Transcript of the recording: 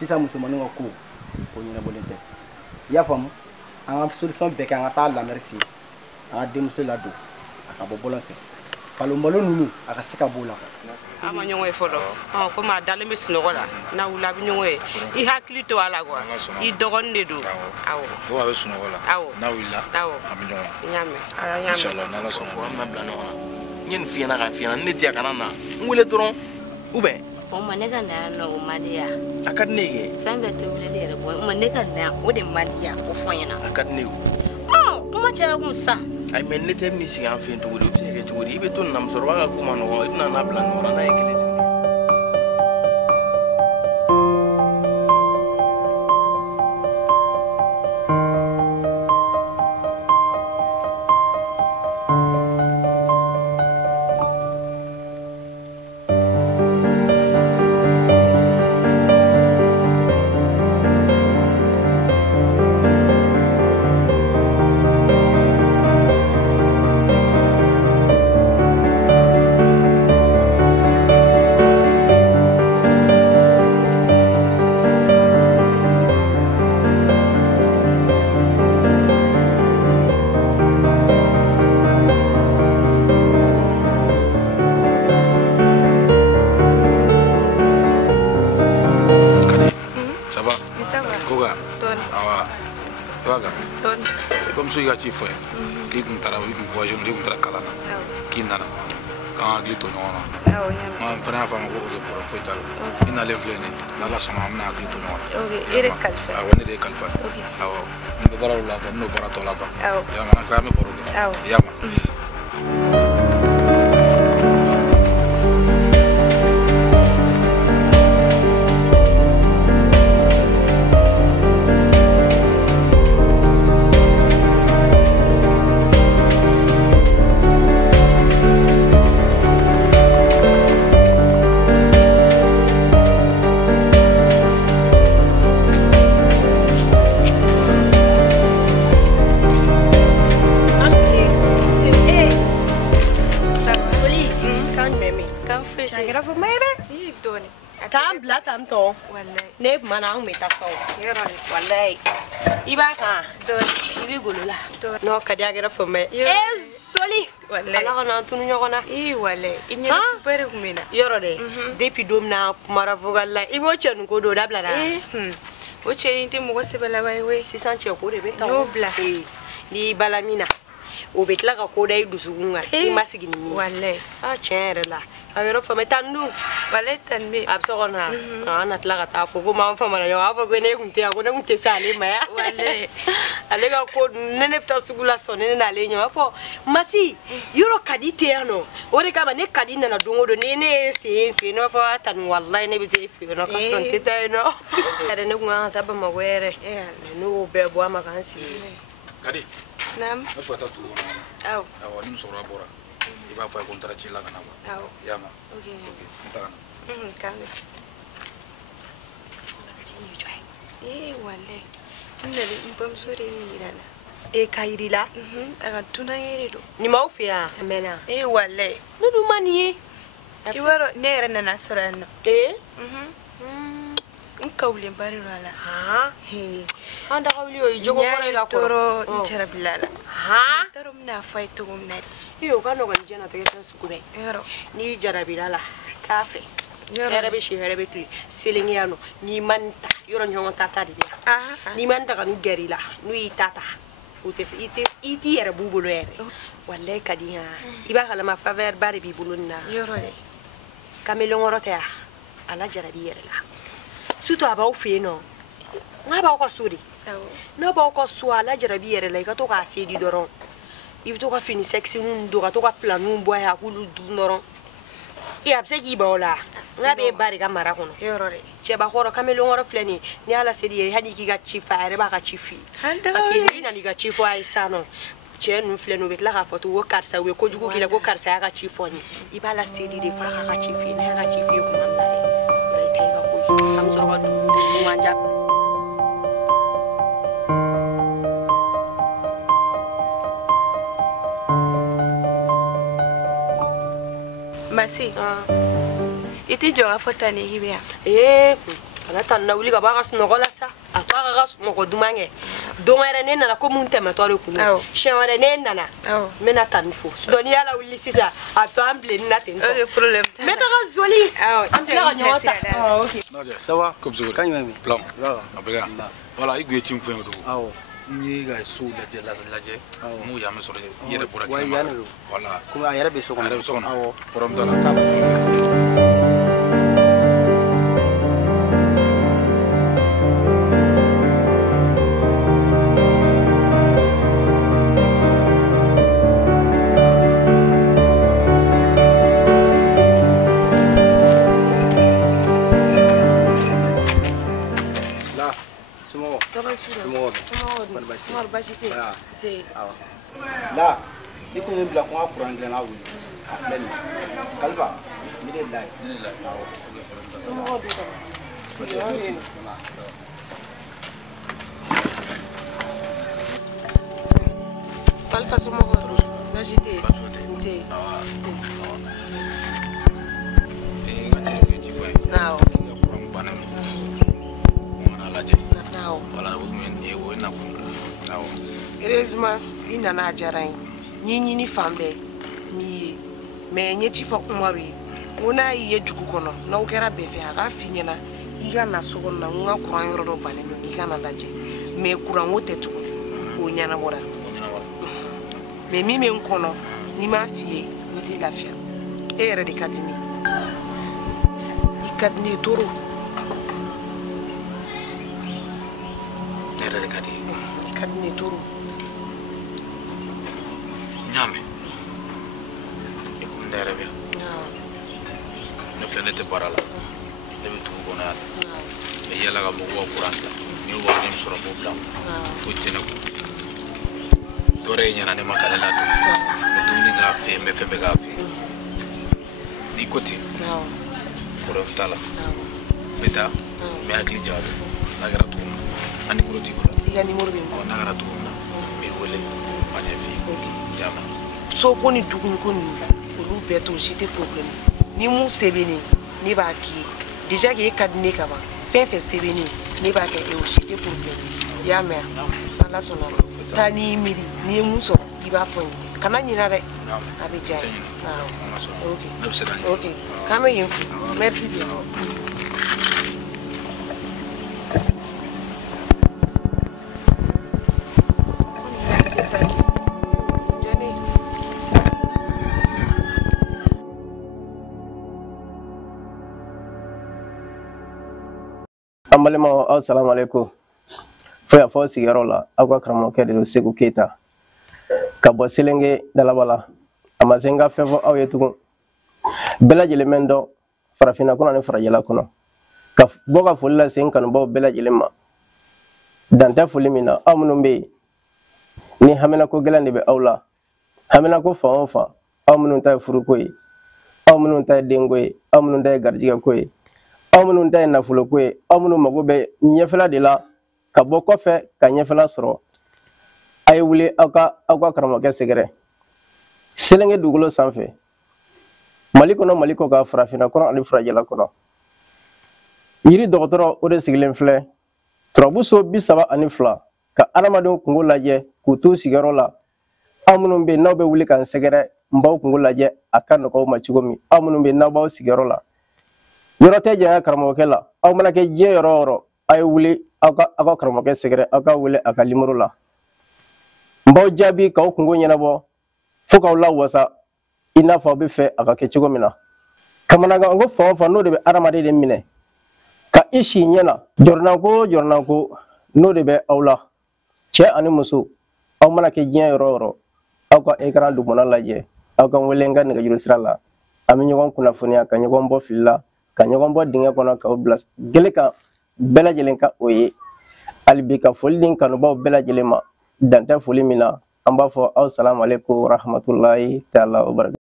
sisan musomaninw ka ko ɲɛnabɔlen tɛ i y'a faamu an ka solution bɛɛ kɛ an ka taa lamɛri fɛ yen an ka denmuso ladon a ka bɔ bɔlɔn fɛ palon ninnu a ka se ka b'o la an ma ɲɔgɔn ye fɔlɔ komi a dalen bɛ sunɔgɔ la n'a wuli a bɛ ɲɔgɔn ye i hakili to a la quoi i dɔgɔnin de don awɔ o a bɛ sunɔgɔ la awɔ n'a wulila awɔ a bɛ ɲɔgɔn n y'a mɛn inshallah n'ala sɔnna an bɛ bila ɲɔgɔn na n ye nin f'i ɲɛna k'a f'i ɲɛna ne tɛ yan kana na n wele dɔrɔn ou bien o ma ne ka na yan nɔ o man di yan a ka di ne ye kɛ fɛn bɛɛ tɛ weleli yɛrɛ bɔ o ma ne ka na yan o de man di yan o fɔ n ɲɛna a ka di ne ye kuma caya kun sa ayi mɛ ne tɛ bɛn'i sigi an fɛ yen cogo di o bɛ se ka kɛ cogo di i bɛ to nin na musokɔrɔba ka ko ma nɔgɔ i bɛna n'a bila ɲɔgɔn na n'a ye kelen sigi muso ka ci fɔ k'i kun taara i kun voyage i kun taara kalan na k'i nana k'an hakili to ɲɔgɔn na n fana y'a fɔ a ma ko o de problème foyi t'a la i nalen filɛ nin ye n'ala sɔnna an bɛna hakili to ɲɔgɔn na e de kalifa awɔ ne de ye kalifa awɔ n bɛ baara dɔ la n n'o baara tɔ la ban yama an tila an bɛ baro kɛ yama ne mana an bɛ taa sɔn walayi i b'a kan i bɛ golo la n'o ka di a kɛra fɔmɛ soli ala ka n'an tunu ɲɔgɔn na walayi i ɲɛ bɛrɛ kun bɛ na yɔrɔ dɛ depuis don min na kumara vocal la i b'o cɛ nin ko don o dabila la o cɛ in tɛ mɔgɔ sɛbɛ laban ye we sisan cɛ ko de bɛ taa y'o bila n'i bala min na o bɛ tila ka ko da i dusukun kan i ma sigi ni min walayi tiɲɛ yɛrɛ la a yɔrɔ faamu tan dun walayi tan bɛ a bɛ so kɔnɔ an na tila ka taa fɔ ko m'an faamana ɲɔgɔn a b'a fɔ ko ne kun tɛ yan ko ne kun tɛ se ale ma yan walayi ale ka ko ne bɛ taa sugu la sɔn ne n'ale ɲɔgɔn a fɔ masi yɔrɔ ka di tɛ yan nɔ o de kama ne ka di nana don o don ni ne ye sen fɛ yen ne b'a fɔ a ta nin walayi ne bɛ se fɛ yen nɔ ka sɔrɔ n tɛ taa yen nɔ yɛrɛ ne kun kan ka taa Bamakɔ yɛrɛ ne y'o bɛɛ bɔ a ma k'an sigi Kadi naam ne fɔ taa tugu kɔnɔ awɔ ni musokɔrɔba bɔra i b'a fɔ a ye ko n taara ci la ka na wa awɔ i y'a mɛn ok n taara na k'an bɛ walayi n nana n bamuso de yira la ka yiri la a ka dunankɛ de don nin m'aw fɛ yan a mɛnna walayi ne dun ma nin ye i b'a dɔn ne yɛrɛ nana sɔrɔ yan nɔ n kawulenba de don a la an dagawuli o ye jogo kɔrɔ ye ka kɔrɔ n jarabila la n t'a dɔn n bɛna fɔ a ye cogo min na o ka nɔgɔn ni diɲɛlatigɛ fɛn sugu bɛɛ n'i jarabila la k'a fɛ hɛrɛ bɛ si hɛrɛ bɛ to yen selenya nɔ n'i ma nin ta yɔrɔ ɲɔgɔn ta de bɛ yan n'i ma nin ta ka nin gɛrɛ i la n'u y'i ta o tɛ se i t'i yɛrɛ b'u bolo yɛrɛ walayi ka di yan i b'a kalama faveur ba de b'i bolo nin na kamalen kɔrɔ tɛ yan ala jarabi yɛrɛ la surtout a b'aw fɛ yen nɔ n'a b'aw ka so de n'a b'aw ka so ala jarabi yɛrɛ la i ka to k'a sedi dɔrɔn i bɛ to ka fini sexy don ka to ka planiw bɔ a k'olu dun dɔrɔn a bɛ se k'i ba o la n'a bɛ ba de ka mara kɔnɔ cɛbakɔrɔ kamalen kɔrɔ filɛ nin ye ni ala sedi yɛrɛ hali k'i ka ci fɔ a yɛrɛ b'a ka ci f'i ye parce que n'i nana i ka ci fɔ a ye sisan nɔ cɛ ninnu filɛ nin u bɛ tila k'a fɔ ko karisa u ye kojugu k'i la ko karisa y'a ka ci fɔ nin i b'a la sedi de fɔ a k'a ka ci f'i ye n'a y'a ka ci f'i ye kuma min na dɛ o la i ta i ka ko ye an bɛ sɔrɔ ka dunanja Masi, iti jɔ ka fɔ ta ne hibe yan. kana tan na wuli ka ba ka sunɔgɔ la sa a to a ka sunɔgɔ duman kɛ don wɛrɛ ne nana ko mun tɛmɛtɔ de kun don siɲɛ wɛrɛ ne nana n bɛna tan ni fo donc n'i y'a la wuli sisan a to an bilenni na ten tɔ n bɛ taga zoli an tila ka ɲɔgɔn ta ça va comme ça kan jumɛn plan a bɛ ka voilà i tun ye ci min fɔ yen don n ye ka so lajɛ n'u y'a mɛn sɔrɔ i yɛrɛ bɔra kɛnɛma voilà komi a yɛrɛ bɛ so kɔnɔ a yɛrɛ bɛ so kɔnɔ problème t'a la la ni kun bila ko kuran gilan na wuli a filɛ nin kalifa ni de la kalifa somɔgɔ baasi tɛ yen n tɛ yen heureusement i nana a diyara n ye n ye ɲini fan bɛɛ m'i ye mais n ye ci fɔ Umaru ye n ko n'a y'i ye dugu kɔnɔ n'aw kɛra bɛɛ fɛ a k'a f'i ɲɛna i ka na so kɔnɔ na n ka kuran yɔrɔ dɔ bannen don i ka na lajɛ mais kuran ko tɛ tuguni o ɲɛnabɔra mais min bɛ n kɔnɔ n'i m'a f'i ye n t'i lafiya e yɛrɛ de ka di ne i ka di ne toro e yɛrɛ de ka di i ka di ne toro Nyame. Ne yɛrɛ bɛ ne filɛ ne tɛ baara la ne bɛ dugu kɔnɔ yan mɛ yala ka mɔgɔw ka kuran ta ni wari min sɔrɔ b'o bila foyi tɛ ne kun dɔ wɛrɛ ɲɛna ne ma k'ale ladon n bɛ dumuni k'a fɛ yen n bɛ fɛn bɛɛ k'a fɛ yen n'i ko ten problème t'a la n bɛ taa n bɛ hakili jagabɔ n'a kɛra cogo min na a numéro t'i bolo i ka numéro bɛ n bolo n'a kɛra cogo min na n b'i wele n b'a ɲɛ f'i ye jama so ko ni dugu ko ni olu bɛɛ to si tɛ problème ni mun se bɛ ne ne b'a k'i ye déjà que e ka di ne ka ban fɛn fɛn se bɛ ne ne b'a kɛ e o si tɛ problème i y'a mɛn ala sɔnna taa n'i miiri n'i ye mun sɔrɔ i b'a fɔ n ye kana ɲinɛ dɛ a bɛ diya ye ok k'an bɛ yen fo merci bien. Ambalema assalamu alaikum. Foya fo sigaro la akwa karamɔgɔkɛ de Segu Keita. Ka bɔ Selenge Dalabala. Amazenga fɛn aw ye tugun. Bɛɛ lajɛlen mɛn dɔn farafinna kɔnɔ ni farajɛla kɔnɔ. Ka bɔ ka foli lase n kanubaw bɛɛ lajɛlen ma. Dan tɛ foli min na aw minnu bɛ yen ni haminako gɛlɛn de bɛ aw la. Haminako fan o fan aw minnu ta ye furuko ye. Aw minnu ta ye denko ye. Aw minnu ta ye garijɛgɛ ko ye. Aw minnu ta ye nafolo ko ye aw minnu mago bɛ ɲɛfɛla de la ka bɔ kɔfɛ ka ɲɛfɛla sɔrɔ a ye wuli aw ka karamɔgɔkɛ sɛgɛrɛ Selenge dugukolo sanfɛ Mali kɔnɔ Mali kɔ ka farafinna kɔnɔ ani farajɛla kɔnɔ yiri dɔgɔtɔrɔ o de sigilen filɛ turabuso 32 ka adamadenw kungo lajɛ k'u t'u sigiyɔrɔ la aw minnu bɛ n'aw bɛ wuli k'an sɛgɛrɛ n b'aw kungo lajɛ a ka nɔgɔ ma cogo min aw minnu bɛ n'aw b'aw sigiyɔrɔ la yɔrɔ tɛ janya karamɔgɔkɛ la aw mana kɛ diɲɛ yɔrɔ o yɔrɔ a ye wuli aw ka karamɔgɔkɛ sɛgɛrɛ aw ka wele a ka numéro la n b'aw jaabi k'aw kungo ɲɛnabɔ fo k'aw lawasa i n'a fɔ aw bɛ fɛ a ka kɛ cogo min na kamanagan ko fan o fan n'o de bɛ adamaden de minɛ ka i si ɲɛ na jɔrɔnanko o jɔrɔnanko n'o de bɛ aw la cɛ ani muso aw mana kɛ diɲɛ yɔrɔ o yɔrɔ aw ka écran dugumana lajɛ aw ka wele n ka nɛgɛjuru sira la an bɛ ɲɔgɔn kunnafoniya ka ɲɔgɔn bɔ fili la ka ɲɔgɔn bɔ dingɛ kɔnɔ k'aw bila gele kan bɛɛ lajɛlen ka o ye hali bi ka foli di kanubaw bɛɛ lajɛlen ma dan tɛ foli min na an b'a fɔ aw salamu alaikum warahmatulahi taala wabarakatuh.